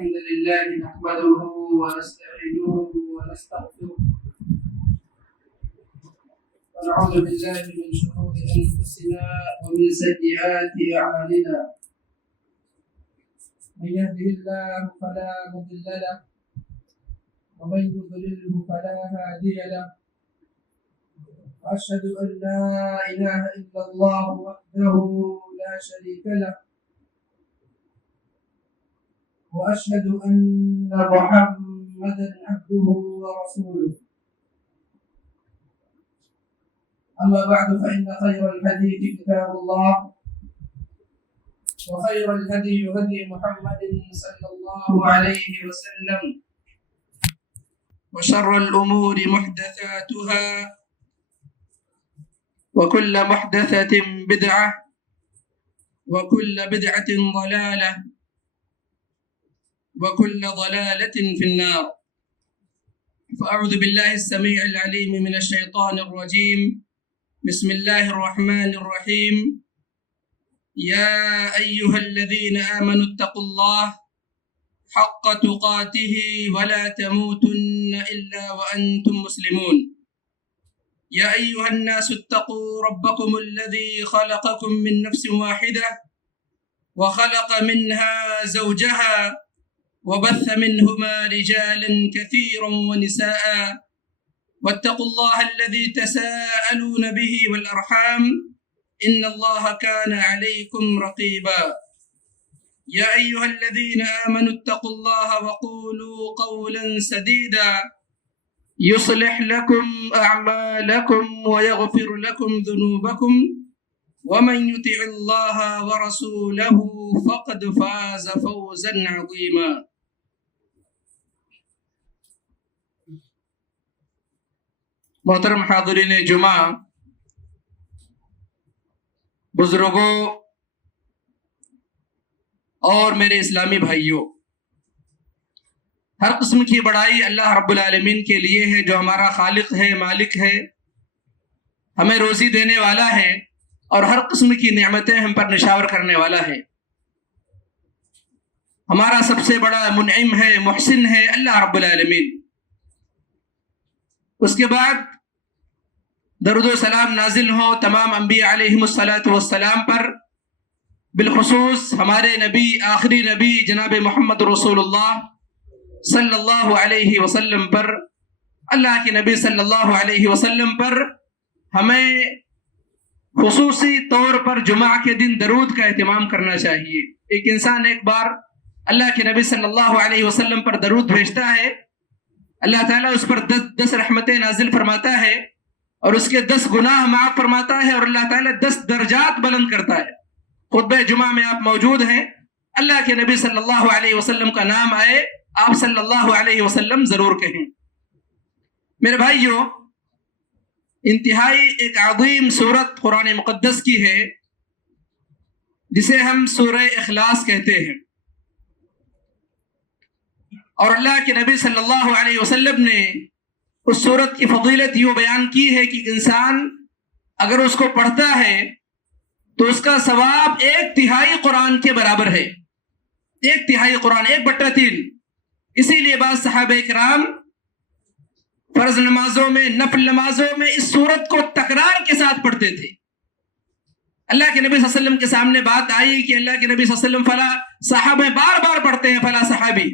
الحمد لله نحمده ونستعينه ونستغفره ونعوذ بالله من شرور أنفسنا ومن سيئات أعمالنا من يهده الله فلا مضل له ومن يضلله فلا هادي له وأشهد أن لا إله إلا الله وحده لا شريك له وأشهد أن محمدا عبده ورسوله أما بعد فإن خير الحديث كتاب الله وخير الهدي هدي محمد صلى الله عليه وسلم وشر الأمور محدثاتها وكل محدثة بدعة وكل بدعة ضلالة وكل ضلالة في النار فأعوذ بالله السميع العليم من الشيطان الرجيم بسم الله الرحمن الرحيم يا أيها الذين آمنوا اتقوا الله حق تقاته ولا تموتن إلا وأنتم مسلمون يا أيها الناس اتقوا ربكم الذي خلقكم من نفس واحدة وخلق منها زوجها وبث منهما رجالا كثيرا ونساء واتقوا الله الذي تساءلون به والأرحام إن الله كان عليكم رقيبا يا أيها الذين آمنوا اتقوا الله وقولوا قولا سديدا يصلح لكم أعمالكم ويغفر لكم ذنوبكم ومن يطع الله ورسوله فقد فاز فوزا عظيما محترم حاضرین جمعہ، بزرگوں اور میرے اسلامی بھائیوں، ہر قسم کی بڑائی اللہ رب العالمین کے لیے ہے جو ہمارا خالق ہے، مالک ہے، ہمیں روزی دینے والا ہے اور ہر قسم کی نعمتیں ہم پر نشاور کرنے والا ہے۔ ہمارا سب سے بڑا منعم ہے، محسن ہے اللہ رب العالمین۔ اس کے بعد درود و سلام نازل ہو تمام انبیاء علیہم السلام پر، بالخصوص ہمارے نبی، آخری نبی جناب محمد رسول اللہ صلی اللہ علیہ وسلم پر۔ اللہ کے نبی صلی اللہ علیہ وسلم پر ہمیں خصوصی طور پر جمعہ کے دن درود کا اہتمام کرنا چاہیے۔ ایک انسان ایک بار اللہ کے نبی صلی اللہ علیہ وسلم پر درود بھیجتا ہے، اللہ تعالیٰ اس پر 10 رحمتیں نازل فرماتا ہے اور اس کے 10 گناہ معاف فرماتا ہے اور اللہ تعالیٰ 10 درجات بلند کرتا ہے۔ خطبہ جمعہ میں آپ موجود ہیں، اللہ کے نبی صلی اللہ علیہ وسلم کا نام آئے، آپ صلی اللہ علیہ وسلم ضرور کہیں۔ میرے بھائیوں، انتہائی ایک عظیم سورت قرآن مقدس کی ہے جسے ہم سورہ اخلاص کہتے ہیں، اور اللہ کے نبی صلی اللہ علیہ وسلم نے اس سورت کی فضیلت یوں بیان کی ہے کہ انسان اگر اس کو پڑھتا ہے تو اس کا ثواب 1/3 قرآن کے برابر ہے۔ 1/3 قرآن، 1/3۔ اسی لیے بعض صحابہ کرام فرض نمازوں میں، نفل نمازوں میں اس سورت کو تکرار کے ساتھ پڑھتے تھے۔ اللہ کے نبی صلی اللہ علیہ وسلم کے سامنے بات آئی کہ اللہ کے نبی صلی اللہ علیہ وسلم فلاں صحابہ بار بار پڑھتے ہیں، فلاں صحابی،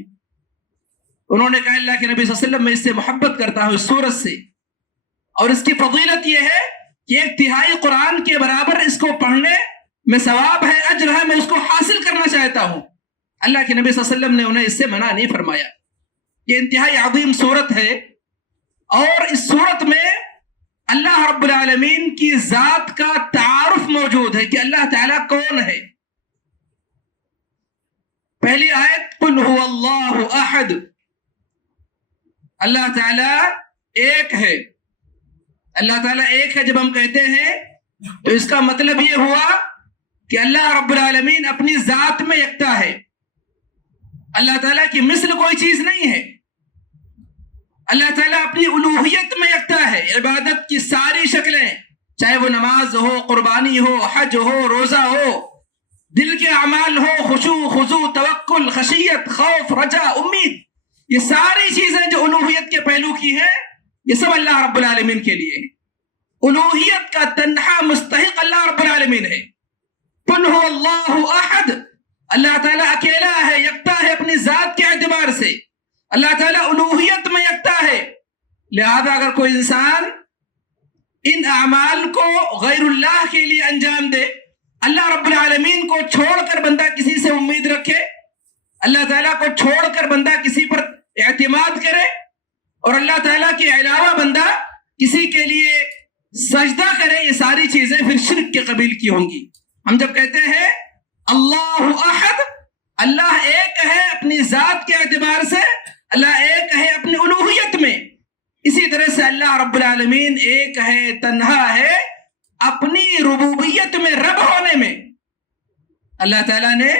انہوں نے کہا اللہ کے نبی صلی اللہ علیہ وسلم میں اس سے محبت کرتا ہوں، اس سورت سے، اور اس کی فضیلت یہ ہے کہ 1/3 قرآن کے برابر اس کو پڑھنے میں ثواب ہے، اجر ہے، میں اس کو حاصل کرنا چاہتا ہوں۔ اللہ کے نبی صلی اللہ علیہ وسلم نے انہیں اس سے منع نہیں فرمایا۔ یہ انتہائی عظیم سورت ہے، اور اس سورت میں اللہ رب العالمین کی ذات کا تعارف موجود ہے کہ اللہ تعالیٰ کون ہے۔ پہلی آیت قل هو اللہ احد، اللہ تعالیٰ ایک ہے۔ اللہ تعالیٰ ایک ہے جب ہم کہتے ہیں تو اس کا مطلب یہ ہوا کہ اللہ رب العالمین اپنی ذات میں یکتا ہے۔ اللہ تعالیٰ کی مثل کوئی چیز نہیں ہے۔ اللہ تعالیٰ اپنی الوہیت میں یکتا ہے۔ عبادت کی ساری شکلیں، چاہے وہ نماز ہو، قربانی ہو، حج ہو، روزہ ہو، دل کے اعمال ہو، خشوع، خضوع، توکل، خشیت، خوف، رجا، امید، یہ ساری چیزیں جو الوہیت کے پہلو کی ہیں یہ سب اللہ رب العالمین کے لیے ہے۔ الوہیت کا تنہا مستحق اللہ رب العالمین ہے۔ قل هو اللہ احد، اللہ تعالیٰ اکیلا ہے، یکتا ہے اپنی ذات کے اعتبار سے، اللہ تعالیٰ الوہیت میں یکتا ہے۔ لہذا اگر کوئی انسان ان اعمال کو غیر اللہ کے لیے انجام دے، اللہ رب العالمین کو چھوڑ کر بندہ کسی سے امید رکھے، اللہ تعالیٰ کو چھوڑ کر بندہ کسی پر اعتماد کرے، اور اللہ تعالیٰ کے علاوہ بندہ کسی کے لیے سجدہ کرے، یہ ساری چیزیں پھر شرک کے قبیل کی ہوں گی۔ ہم جب کہتے ہیں اللہ احد، اللہ ایک ہے اپنی ذات کے اعتبار سے، اللہ ایک ہے اپنی الوہیت میں، اسی طرح سے اللہ رب العالمین ایک ہے، تنہا ہے اپنی ربوبیت میں، رب ہونے میں۔ اللہ تعالیٰ نے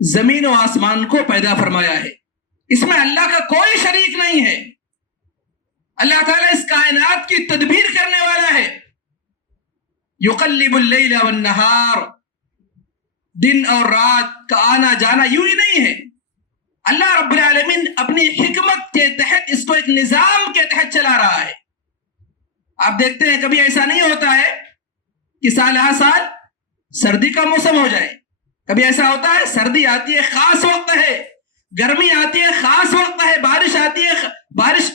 زمین و آسمان کو پیدا فرمایا ہے، اس میں اللہ کا کوئی شریک نہیں ہے۔ اللہ تعالیٰ اس کائنات کی تدبیر کرنے والا ہے۔ یقلب اللیل والنہار، دن اور رات کا آنا جانا یوں ہی نہیں ہے۔ اللہ رب العالمین اپنی حکمت کے تحت اس کو ایک نظام کے تحت چلا رہا ہے۔ آپ دیکھتے ہیں کبھی ایسا نہیں ہوتا ہے کہ سال ہر سال سردی کا موسم ہو جائے، کبھی ایسا ہوتا ہے سردی آتی ہے خاص وقت ہے، گرمی آتی ہے خاص وقت ہے، بارش آتی ہے، بارش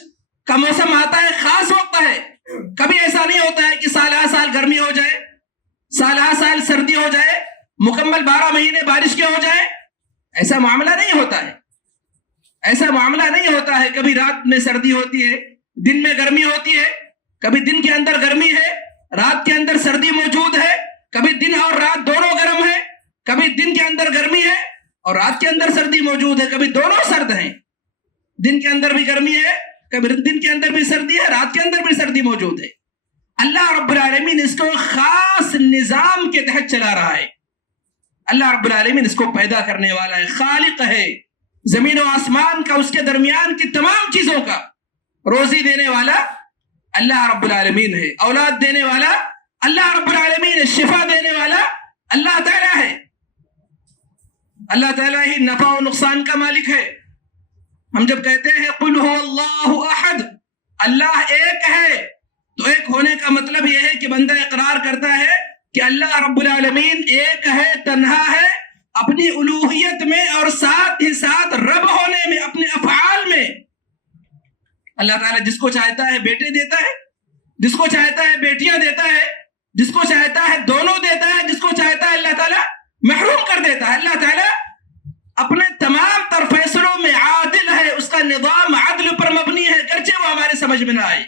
کا موسم آتا ہے خاص وقت ہے۔ کبھی ایسا نہیں ہوتا ہے کہ سال ہر سال گرمی ہو جائے، سال ہر سال سردی ہو جائے، مکمل 12 مہینے بارش کے ہو جائے۔ ایسا معاملہ نہیں ہوتا ہے، ایسا معاملہ نہیں ہوتا ہے۔ کبھی رات میں سردی ہوتی ہے، دن میں گرمی ہوتی ہے، کبھی دن کے اندر گرمی ہے، رات کے اندر سردی موجود ہے، کبھی دن اور رات دونوں گرم ہے، کبھی دن کے اندر گرمی ہے اور رات کے اندر سردی موجود ہے، کبھی دونوں سرد ہیں، دن کے اندر بھی گرمی ہے، کبھی دن کے اندر بھی سردی ہے، رات کے اندر بھی سردی موجود ہے۔ اللہ رب العالمین اس کو خاص نظام کے تحت چلا رہا ہے۔ اللہ رب العالمین اس کو پیدا کرنے والا ہے، خالق ہے زمین و آسمان کا، اس کے درمیان کی تمام چیزوں کا۔ روزی دینے والا اللہ رب العالمین ہے، اولاد دینے والا اللہ رب العالمین ہے، شفا دینے والا اللہ تعالیٰ ہے۔ اللہ تعالیٰ ہی نفع و نقصان کا مالک ہے۔ ہم جب کہتے ہیں قل هو اللہ احد، اللہ ایک ہے، تو ایک ہونے کا مطلب یہ ہے کہ بندہ اقرار کرتا ہے کہ اللہ رب العالمین ایک ہے، تنہا ہے اپنی الوہیت میں، اور ساتھ ہی ساتھ رب ہونے میں، اپنے افعال میں۔ اللہ تعالیٰ جس کو چاہتا ہے بیٹے دیتا ہے، جس کو چاہتا ہے بیٹیاں دیتا ہے، جس کو چاہتا ہے دونوں دیتا ہے، جس کو چاہتا ہے اللہ تعالیٰ محروم کر دیتا ہے۔ اللہ تعالیٰ اپنے تمام تر فیصلوں میں عادل ہے، اس کا نظام عدل پر مبنی ہے، گرچہ وہ ہمارے سمجھ میں نہ آئے،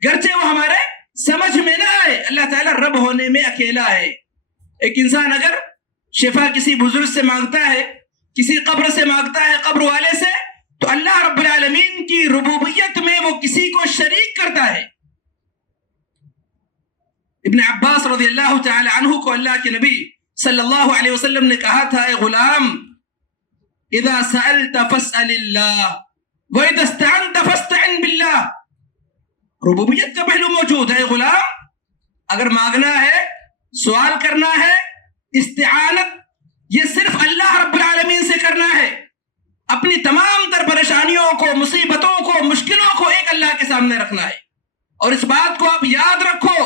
گرچہ وہ ہمارے سمجھ میں نہ آئے۔ اللہ تعالیٰ رب ہونے میں اکیلا ہے۔ ایک انسان اگر شفا کسی بزرگ سے مانگتا ہے، کسی قبر سے مانگتا ہے، قبر والے سے، تو اللہ رب العالمین کی ربوبیت میں وہ کسی کو شریک کرتا ہے۔ ابن عباس رضی اللہ تعالی عنہ کو اللہ کے نبی صلی اللہ علیہ وسلم نے کہا تھا، اے غلام، اذا سألت فاسأل اللہ واذا استعنت فاستعن باللہ۔ ربوبیت کا پہلو موجود ہے۔ غلام، اگر مانگنا ہے، سوال کرنا ہے، استعانت یہ صرف اللہ رب العالمین سے کرنا ہے۔ اپنی تمام تر پریشانیوں کو، مصیبتوں کو، مشکلوں کو ایک اللہ کے سامنے رکھنا ہے۔ اور اس بات کو آپ یاد رکھو،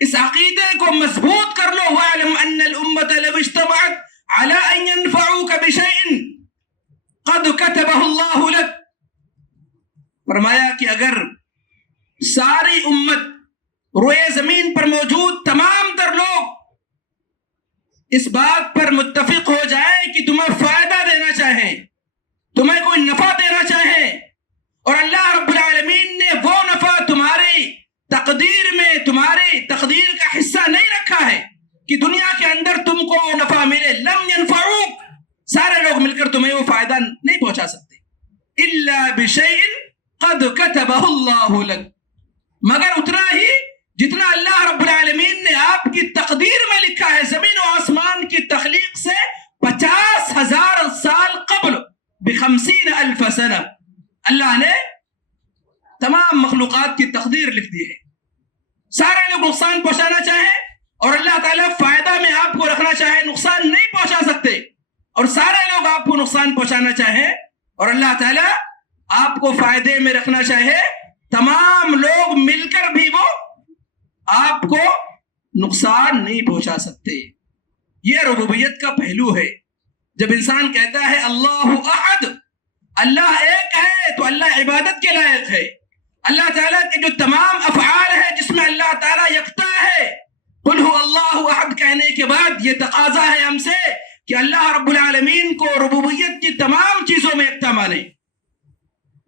اس عقیدے کو مضبوط کر لو۔ وَاعْلَمْ أَنَّ الْأُمَّةَ لَوْ اجْتَمَعَتْ عَلَىٰ أَن يَنفَعُوكَ بِشَيْءٍ قَدْ كَتَبَهُ اللَّهُ لَكَ۔ فرمایا کہ اگر ساری امت، روئے زمین پر موجود تمام تر لوگ اس بات پر متفق ہو جائے کہ تمہیں فائدہ دینا چاہیں، تمہیں کوئی نفع دینا چاہیں، اور اللہ رب العالمین نے وہ نفع تمہاری تقدیر میں، تمہاری تقدیر کا حصہ نہیں رکھا ہے کہ دنیا کے اندر تم کو وہ نفع ملے، لم ينفعوک، سارے لوگ مل کر تمہیں وہ فائدہ نہیں پہنچا سکتے، الا بشیء قد كتبه اللہ لک، مگر اتنا ہی جتنا اللہ رب العالمین نے آپ کی تقدیر میں لکھا ہے۔ زمین و آسمان کی تخلیق سے 50,000 سال قبل، ب50,000 سنہ، اللہ نے تمام مخلوقات کی تقدیر لکھ دی ہے۔ سارے لوگ نقصان پہنچانا چاہیں اور اللہ تعالیٰ فائدہ میں آپ کو رکھنا چاہے نقصان نہیں پہنچا سکتے، اور سارے لوگ آپ کو نقصان پہنچانا چاہیں اور اللہ تعالیٰ آپ کو فائدے میں رکھنا چاہے، تمام لوگ مل کر بھی وہ آپ کو نقصان نہیں پہنچا سکتے۔ یہ ربوبیت کا پہلو ہے۔ جب انسان کہتا ہے اللہ احد، اللہ ایک ہے، تو اللہ عبادت کے لائق ہے۔ اللہ تعالیٰ کے جو تمام افعال ہیں جس میں اللہ تعالیٰ یکتا ہے، قل هو اللہ احد کہنے کے بعد یہ تقاضا ہے ہم سے کہ اللہ رب العالمین کو ربوبیت کی تمام چیزوں میں یکتا مانے،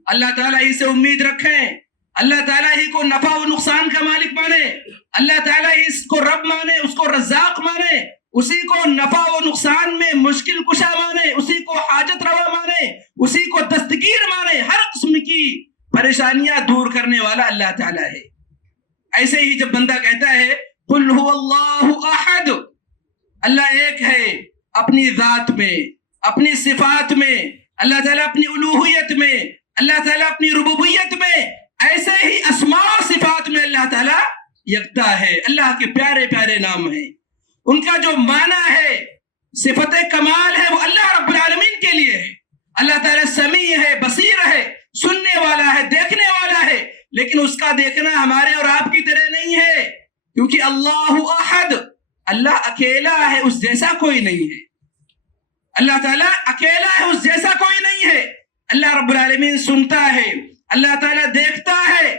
اللہ تعالیٰ ہی سے امید رکھیں، اللہ تعالیٰ ہی کو نفع و نقصان کا مالک مانے، اللہ تعالیٰ ہی اس کو رب مانے، اس کو رزاق مانے، اسی کو نفع و نقصان میں مشکل کشا مانے، اسی کو حاجت روا مانے، اسی کو دستگیر مانے، ہر قسم کی پریشانیاں دور کرنے والا اللہ تعالیٰ ہے۔ ایسے ہی جب بندہ کہتا ہے قل هو اللہ احد، اللہ ایک ہے اپنی ذات میں، اپنی صفات میں، اللہ تعالیٰ اپنی الوہیت میں، اللہ تعالیٰ اپنی ربوبیت میں، ایسے ہی اسماء و صفات میں اللہ تعالیٰ یکتا ہے۔ اللہ کے پیارے پیارے نام ہیں، ان کا جو معنی ہے، صفت کمال ہے، وہ اللہ رب العالمین کے لیے ہے۔ اللہ تعالیٰ سمیع ہے، بصیر ہے، سننے والا ہے، دیکھنے والا ہے، لیکن اس کا دیکھنا ہمارے اور آپ کی طرح نہیں ہے، کیونکہ اللہ احد، اللہ اکیلا ہے، اس جیسا کوئی نہیں ہے۔ اللہ تعالیٰ اکیلا ہے، اس جیسا کوئی نہیں ہے۔ اللہ رب العالمین سنتا ہے، اللہ تعالیٰ دیکھتا ہے،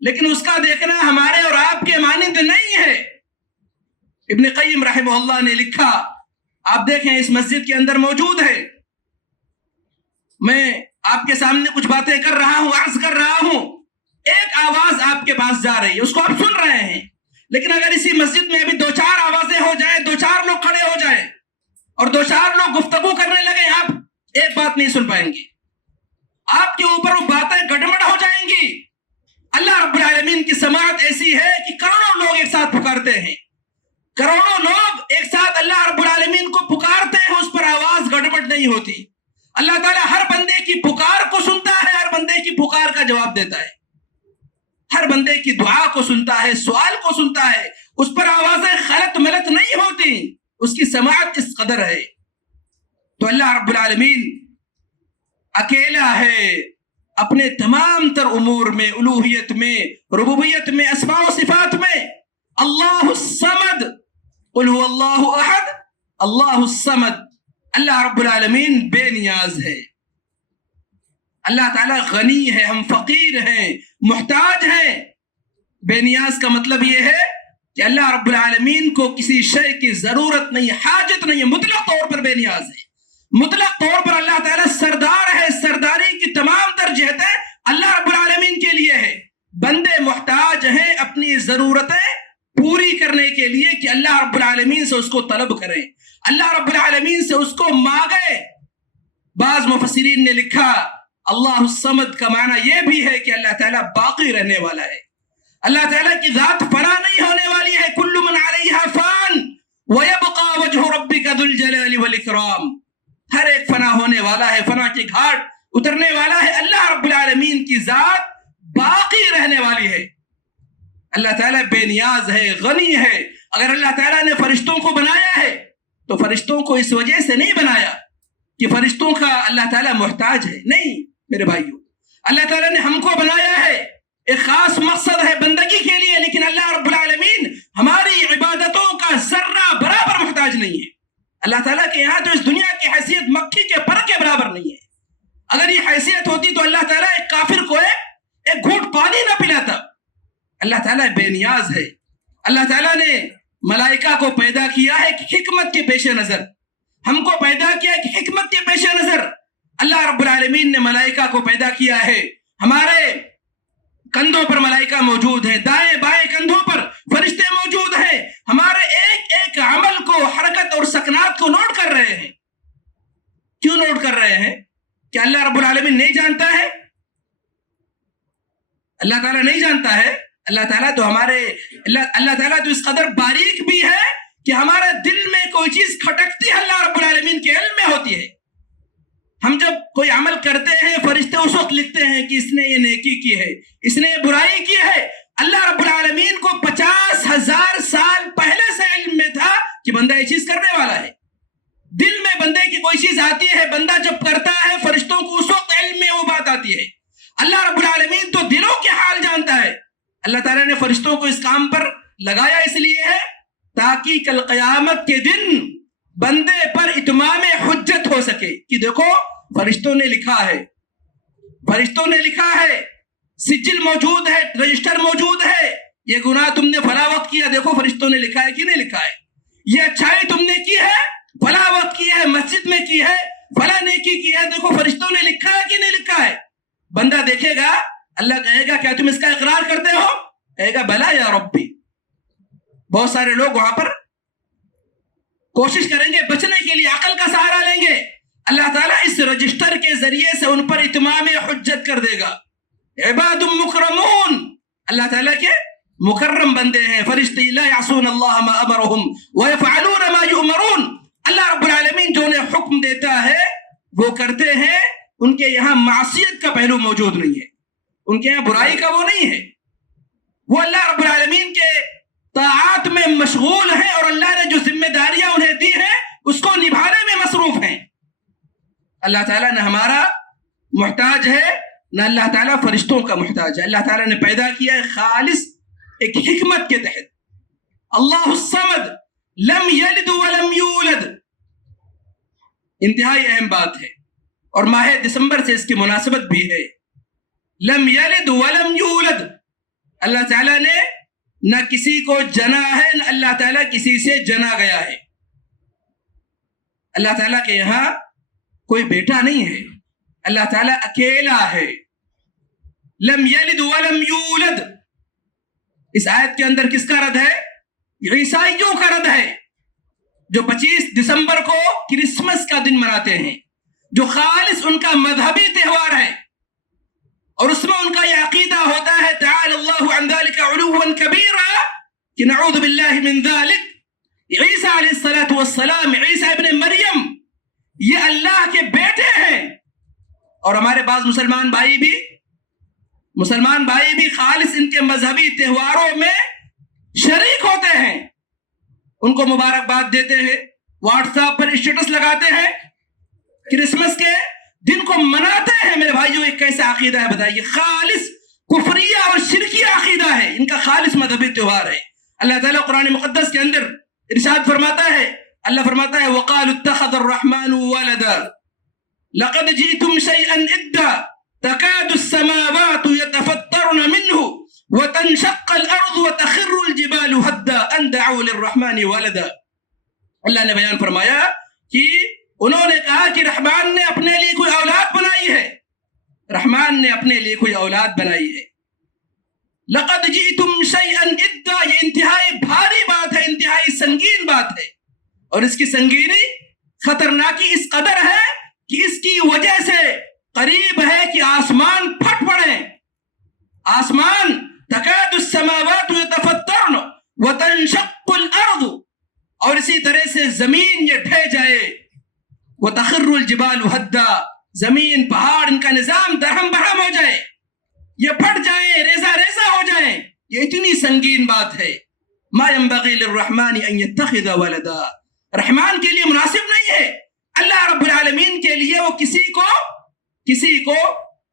لیکن اس کا دیکھنا ہمارے اور آپ کے مانند نہیں ہے۔ ابن قیم رحمہ اللہ نے لکھا، آپ دیکھیں اس مسجد کے اندر موجود ہے، میں آپ کے سامنے کچھ باتیں کر رہا ہوں، عرض کر رہا ہوں، ایک آواز آپ کے پاس جا رہی ہے، اس کو آپ سن رہے ہیں، لیکن اگر اسی مسجد میں ابھی 2-4 آوازیں ہو جائیں، 2-4 لوگ کھڑے ہو جائیں اور 2-4 لوگ گفتگو کرنے لگے، آپ ایک بات نہیں سن پائیں گے، آپ کے اوپر وہ باتیں گڑبڑ ہو جائیں گی۔ اللہ رب العالمین کی سماعت ایسی ہے کہ کروڑوں لوگ ایک ساتھ پکارتے ہیں، کروڑوں لوگ ایک ساتھ اللہ رب العالمین کو پکارتے ہیں، اس پر آواز گڑبڑ نہیں ہوتی۔ اللہ تعالیٰ ہر بندے کی پکار کو سنتا ہے، ہر بندے کی پکار کا جواب دیتا ہے، ہر بندے کی دعا کو سنتا ہے، سوال کو سنتا ہے، اس پر آوازیں خلط ملط نہیں ہوتی، اس کی سماعت اس قدر ہے۔ تو اللہ رب العالمین اکیلا ہے اپنے تمام تر امور میں، الوہیت میں، ربوبیت میں، اسماء و صفات میں۔ اللہ الصمد، قل هو اللہ احد، اللہ الصمد، اللہ رب العالمین بے نیاز ہے۔ اللہ تعالیٰ غنی ہے، ہم فقیر ہیں، محتاج ہیں۔ بے نیاز کا مطلب یہ ہے کہ اللہ رب العالمین کو کسی شے کی ضرورت نہیں، حاجت نہیں ہے، مطلق طور پر بے نیاز ہے، مطلق طور پر اللہ تعالیٰ سردار ہے، سرداری کی تمام تر جہتیں اللہ رب العالمین کے لیے ہے۔ بندے محتاج ہیں اپنی ضرورتیں پوری کرنے کے لیے کہ اللہ رب العالمین سے اس کو طلب کریں، اللہ رب العالمین سے اس کو مانگے۔ بعض مفسرین نے لکھا اللہ الصمد کا معنی یہ بھی ہے کہ اللہ تعالیٰ باقی رہنے والا ہے، اللہ تعالیٰ کی ذات فنا نہیں ہونے والی ہے۔ کل من علیہا فان ویبقى وجہ ربک ذو الجلال والاکرام، ہر ایک فنا ہونے والا ہے، فنا کی گھاٹ اترنے والا ہے، اللہ رب العالمین کی ذات باقی رہنے والی ہے۔ اللہ تعالیٰ بے نیاز ہے، غنی ہے۔ اگر اللہ تعالیٰ نے فرشتوں کو بنایا ہے تو فرشتوں کو اس وجہ سے نہیں بنایا کہ فرشتوں کا اللہ تعالیٰ محتاج ہے، نہیں میرے بھائیوں، اللہ تعالیٰ نے ہم کو بنایا ہے، ایک خاص مقصد ہے بندگی کے لیے، لیکن اللہ رب العالمین ہماری عبادتوں کا ذرہ برابر محتاج نہیں ہے۔ اللہ تعالیٰ کے یہاں تو اس دنیا کی حیثیت مکھی کے پر کے برابر نہیں ہے۔ اگر یہ حیثیت ہوتی تو اللہ تعالیٰ ایک کافر کو ایک گھونٹ پانی نہ پلاتا۔ اللہ تعالیٰ بے نیاز ہے۔ اللہ تعالیٰ نے ملائکہ کو پیدا کیا ہے کہ حکمت کے پیش نظر، ہم کو پیدا کیا کہ حکمت کے پیش نظر اللہ رب العالمین نے ملائکہ کو پیدا کیا ہے۔ ہمارے کندھوں پر ملائکہ موجود ہیں، دائیں بائیں کندھوں پر فرشتے موجود ہیں، ہمارے ایک ایک عمل کو، حرکت اور سکنات کو نوٹ کر رہے ہیں۔ کیوں نوٹ کر رہے ہیں؟ کہ اللہ رب العالمین نہیں جانتا ہے؟ اللہ تعالیٰ نہیں جانتا ہے؟ اللہ تعالیٰ تو اللہ تعالیٰ تو اس قدر باریک بھی ہے کہ ہمارے دل میں کوئی چیز کھٹکتی ہے اللہ رب العالمین کے علم میں ہوتی ہے۔ ہم جب کوئی عمل کرتے ہیں فرشتے اس وقت لکھتے ہیں کہ اس نے یہ نیکی کی ہے، اس نے یہ برائی کی ہے۔ اللہ رب العالمین کو 50,000 سال پہلے سے علم بندہ یہ چیز کرنے والا ہے. دل میں بندے کی کوئی چیز آتی ہے, بندہ جب کرتا ہے فرشتوں کو اس وقت علم میں وہ بات آتی ہے. اللہ رب العالمین تو دلوں کے حال جانتا ہے. اللہ تعالیٰ نے فرشتوں کو اس کام پر لگایا اس لیے ہے تاکہ کل قیامت کے دن بندے پر اتمام حجت ہو سکے کہ دیکھو فرشتوں نے لکھا ہے, فرشتوں نے لکھا ہے, سجل موجود ہے, رجسٹر موجود ہے, یہ گناہ تم نے فلاں وقت کیا, دیکھو فرشتوں نے لکھا ہے کہ نہیں لکھا ہے. یہ اچھائی تم نے کی ہے, فلاں وقت کی ہے, مسجد میں کی ہے, فلاں نیکی کی ہے, دیکھو فرشتوں نے لکھا ہے کہ نہیں لکھا ہے. بندہ دیکھے گا, اللہ کہے گا کیا تم اس کا اقرار کرتے ہو؟ کہے گا بلا یا ربی. بہت سارے لوگ وہاں پر کوشش کریں گے بچنے کے لیے, عقل کا سہارا لیں گے. اللہ تعالیٰ اس رجسٹر کے ذریعے سے ان پر اتمام حجت کر دے گا. عباد مکرمون, اللہ تعالیٰ کے مکرم بندے ہیں. فرشتے لا یعصون اللہ ما امرهم ویفعلون ما یؤمرون. اللہ رب العالمین جو انہیں حکم دیتا ہے وہ کرتے ہیں. ان کے یہاں معصیت کا پہلو موجود نہیں ہے, ان کے یہاں برائی کا وہ نہیں ہے. وہ اللہ رب العالمین کے طاعات میں مشغول ہیں اور اللہ نے جو ذمہ داریاں انہیں دی ہیں اس کو نبھانے میں مصروف ہیں. اللہ تعالیٰ نہ ہمارا محتاج ہے نہ اللہ تعالیٰ فرشتوں کا محتاج ہے. اللہ تعالیٰ نے پیدا کیا ہے خالص ایک حکمت کے تحت. اللہ الصمد لم یلد ولم یولد, انتہائی اہم بات ہے اور ماہ دسمبر سے اس کی مناسبت بھی ہے. لم یلد ولم یولد, اللہ تعالیٰ نے نہ کسی کو جنا ہے نہ اللہ تعالیٰ کسی سے جنا گیا ہے. اللہ تعالیٰ کے یہاں کوئی بیٹا نہیں ہے, اللہ تعالیٰ اکیلا ہے. لم یلد ولم یولد, اس آیت کے اندر کس کا رد ہے؟ عیسائیوں کا رد ہے جو 25 دسمبر کو کرسمس کا دن مناتے ہیں, جو خالص ان کا مذہبی تہوار ہے اور اس میں ان کا یہ عقیدہ ہوتا ہے تعالی اللہ عن ذلک علوا کبیرا کہ نعوذ باللہ من ذلک. عیسیٰ علیہ السلام, عیسیٰ ابن مریم یہ اللہ کے بیٹے ہیں. اور ہمارے بعض مسلمان بھائی بھی خالص ان کے مذہبی تہواروں میں شریک ہوتے ہیں, ان کو مبارکباد دیتے ہیں, واٹس ایپ پر اسٹیٹس لگاتے ہیں, کرسمس کے دن کو مناتے ہیں. میرے بھائیوں یہ کیسا عقیدہ ہے بتائیے؟ خالص کفریہ اور شرکیہ عقیدہ ہے, ان کا خالص مذہبی تہوار ہے. اللہ تعالیٰ قرآن مقدس کے اندر ارشاد فرماتا ہے, اللہ فرماتا ہے وَقَالُوا اتَّخَذَ الرَّحْمَنُ وَلَدًا لَقَدْ جِئْتُمْ شَيْئًا إِدًّا تَكَادُ السَّمَاوَاتُ يَتَفَطَّرْنَ مِنْهُ وَتَنشَقَّ الْأَرْضُ وَتَخِرُّ الْجِبَالُ هَدًّا أَن دَعَوْا لِلرَّحْمَنِ وَلَدًا. اللہ نے بیان فرمایا کہ انہوں نے کہا کہ رحمان نے اپنے لیے کوئی اولاد بنائی ہے, رحمان نے اپنے لیے کوئی اولاد بنائی ہے. لَقَدْ جِئْتُمْ شَيْئًا إِدًّا, یہ انتہائی بھاری بات ہے, انتہائی سنگین بات ہے, اور اس کی سنگینی خطرناکی اس قدر ہے کہ اس کی وجہ سے قریب ہے کہ آسمان پھٹ پڑے. آسمان تکاد السماوات یتفطرن وتنشق الارض, اور اسی طرح سے زمین یہ ڈھے جائے. وتخر الجبال ہدا, زمین پہاڑ ان کا نظام درہم برہم ہو جائے, یہ پھٹ جائیں, ریزہ ریزہ ہو جائیں. یہ اتنی سنگین بات ہے. ما ينبغي للرحمن ان يتخذ ولدا, رحمان کے لیے مناسب نہیں ہے. اللہ رب العالمین کے لیے وہ کسی کو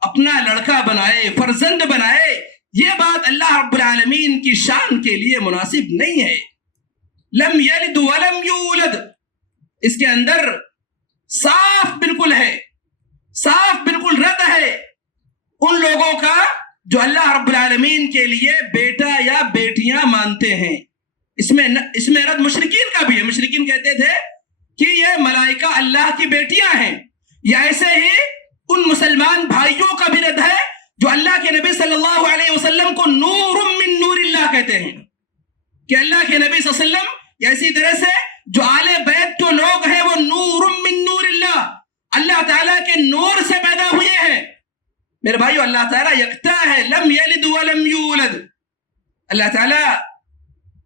اپنا لڑکا بنائے, فرزند بنائے, یہ بات اللہ رب العالمین کی شان کے لیے مناسب نہیں ہے. لم یلد ولم یولد, اس کے اندر صاف بالکل ہے, صاف بالکل رد ہے ان لوگوں کا جو اللہ رب العالمین کے لیے بیٹا یا بیٹیاں مانتے ہیں. اس میں رد مشرکین کا بھی ہے. مشرکین کہتے تھے کہ یہ ملائکہ اللہ کی بیٹیاں ہیں. یا ایسے ہی ان مسلمان بھائیوں کا بھی رد ہے جو اللہ کے نبی صلی اللہ علیہ وسلم کو نور من نور اللہ کہتے ہیں کہ اللہ کے نبی صلی اللہ علیہ وسلم, یا اسی طرح سے جو آل بیت جو لوگ ہیں وہ نور من نور اللہ, اللہ تعالیٰ کے نور سے پیدا ہوئے ہیں. میرے بھائیو اللہ تعالیٰ یکتا ہے, لم یلد ولم یولد. اللہ تعالیٰ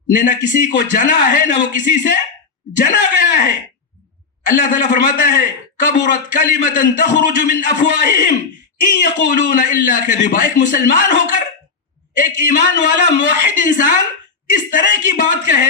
نے نہ کسی کو جنا ہے نہ وہ کسی سے جنا گیا ہے. اللہ تعالیٰ فرماتا ہے کبرت کلمۃ تخرج من افواہہم ان یقولون الا کذبا. ایک مسلمان ہو کر, ایک ایمان والا موحد انسان اس طرح کی بات کہے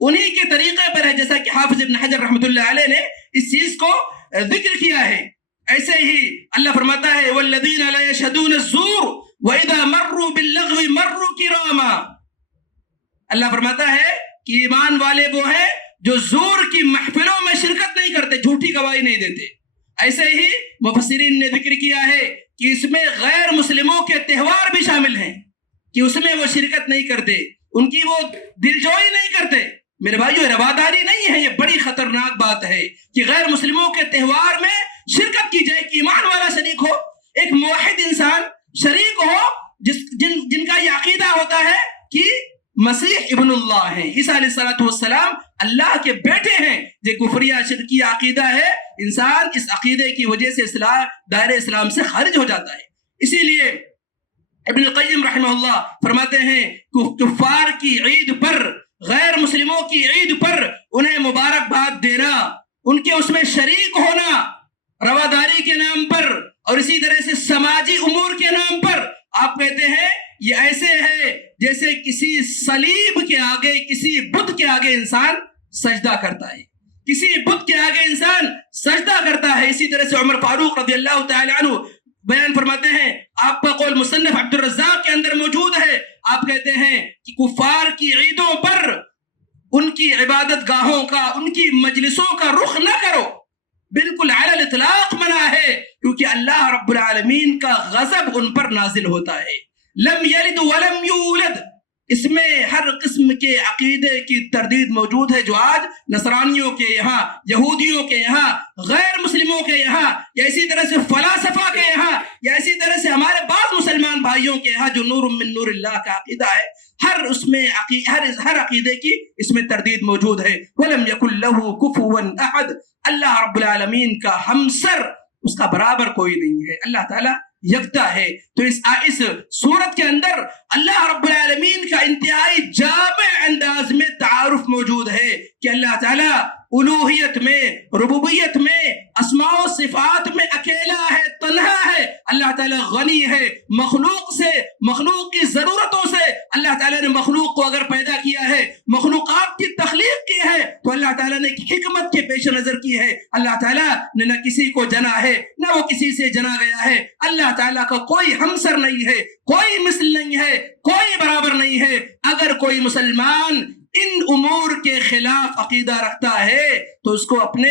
انہی کے طریقے پر ہے، جیسا کہ حافظ ابن حجر رحمۃ اللہ علیہ نے اس چیز کو ذکر کیا ہے۔ ایسے ہی اللہ فرماتا ہے والذین لا یشهدون الزور واذا مروا باللغو مروا کراما۔ اللہ فرماتا ہے کہ ایمان والے وہ ہیں جو زور کی محفلوں میں شرکت نہیں کرتے، جھوٹی گواہی نہیں دیتے۔ ایسے ہی مفسرین نے ذکر کیا ہے کہ اس میں غیر مسلموں کے تہوار بھی شامل ہیں، کہ اس میں وہ شرکت نہیں کرتے، ان کی وہ دلجوئی نہیں کرتے۔ میرے بھائیو، رواداری نہیں ہے، یہ بڑی خطرناک بات ہے کہ غیر مسلموں کے تہوار میں شرکت کی جائے، کہ ایمان والا شریک ہو، ایک موحد انسان شریک ہو، جن کا یہ عقیدہ ہوتا ہے کہ مسیح ابن اللہ ہیں، عیسیٰ علیہ السلام اللہ کے بیٹے ہیں۔ یہ کفریہ شرکیہ عقیدہ ہے، انسان اس عقیدے کی وجہ سے دائرہ اسلام سے خارج ہو جاتا ہے۔ اسی لیے ابن القیم رحمہ اللہ فرماتے ہیں کفار کی عید پر، غیر مسلموں کی عید پر انہیں مبارکباد دینا، ان کے اس میں شریک ہونا رواداری کے نام پر اور اسی طرح سے سماجی امور کے نام پر، آپ کہتے ہیں یہ ایسے ہے جیسے کسی صلیب کے آگے، کسی بت کے آگے انسان سجدہ کرتا ہے، کسی بت کے آگے انسان سجدہ کرتا ہے۔ اسی طرح سے عمر فاروق رضی اللہ تعالی عنہ بیان فرماتے ہیں، آپ کا قول مصنف عبد الرزاق کے اندر موجود ہے، آپ کہتے ہیں کہ کفار کی عیدوں پر ان کی عبادت گاہوں کا، ان کی مجلسوں کا رخ نہ کرو، بالکل علی الاطلاق منع ہے، کیونکہ اللہ رب العالمین کا غضب ان پر نازل ہوتا ہے۔ لم یلد ولم یولد، اس میں ہر قسم کے عقیدے کی تردید موجود ہے جو آج نصرانیوں کے یہاں، یہودیوں کے یہاں، غیر مسلموں کے یہاں، یا اسی طرح سے فلاسفہ کے یہاں، یا اسی طرح سے ہمارے بعض مسلمان بھائیوں کے یہاں جو نور من نور اللہ کا عقیدہ ہے، ہر عقیدے کی اس میں تردید موجود ہے۔ وَلَمْ يَكُنْ لَهُ كُفُوًا أَحَدٌ، اللہ رب العالمین کا ہمسر، اس کا برابر کوئی نہیں ہے، اللہ تعالیٰ یکتا ہے۔ تو اس سورت کے اندر اللہ رب العالمین کا انتہائی جامع انداز میں تعارف موجود ہے کہ اللہ تعالیٰ الوہیت میں، ربوبیت میں، اسماء و صفات میں اکیلا ہے، تنہا ہے۔ اللہ تعالیٰ غنی ہے مخلوق سے، مخلوق کی ضرورتوں سے۔ اللہ تعالیٰ نے مخلوق کو اگر پیدا کیا ہے، مخلوقات کی تخلیق کی ہے، تو اللہ تعالیٰ نے حکمت کے پیش نظر کی ہے۔ اللہ تعالیٰ نے نہ کسی کو جنا ہے، نہ وہ کسی سے جنا گیا ہے۔ اللہ تعالیٰ کا کوئی ہمسر نہیں ہے، کوئی مثل نہیں ہے، کوئی برابر نہیں ہے۔ اگر کوئی مسلمان ان امور کے خلاف عقیدہ رکھتا ہے تو اس کو اپنے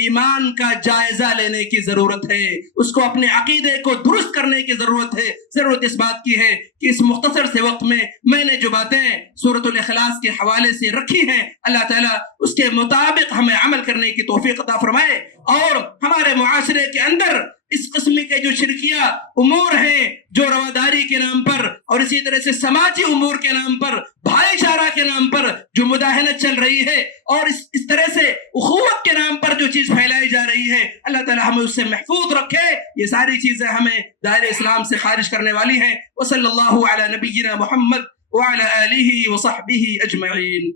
ایمان کا جائزہ لینے کی ضرورت ہے، اس کو اپنے عقیدے کو درست کرنے کی ضرورت ہے۔ ضرورت اس بات کی ہے کہ اس مختصر سے وقت میں نے جو باتیں سورۃ الاخلاص کے حوالے سے رکھی ہیں، اللہ تعالیٰ اس کے مطابق ہمیں عمل کرنے کی توفیق عطا فرمائے، اور ہمارے معاشرے کے اندر اس قسم کے جو شرکیہ امور ہیں، جو رواداری کے نام پر اور اسی طرح سے سماجی امور کے نام پر، بھائی چارہ کے نام پر جو مداہنت چل رہی ہے، اور اس طرح سے اخوت کے نام پر جو چیز پھیلائی جا رہی ہے، اللہ تعالی ہمیں اس سے محفوظ رکھے۔ یہ ساری چیزیں ہمیں دائرہ اسلام سے خارج کرنے والی ہیں۔ وصلی اللہ علی نبینا محمد وعلی آلہ وصحبہ اجمعین۔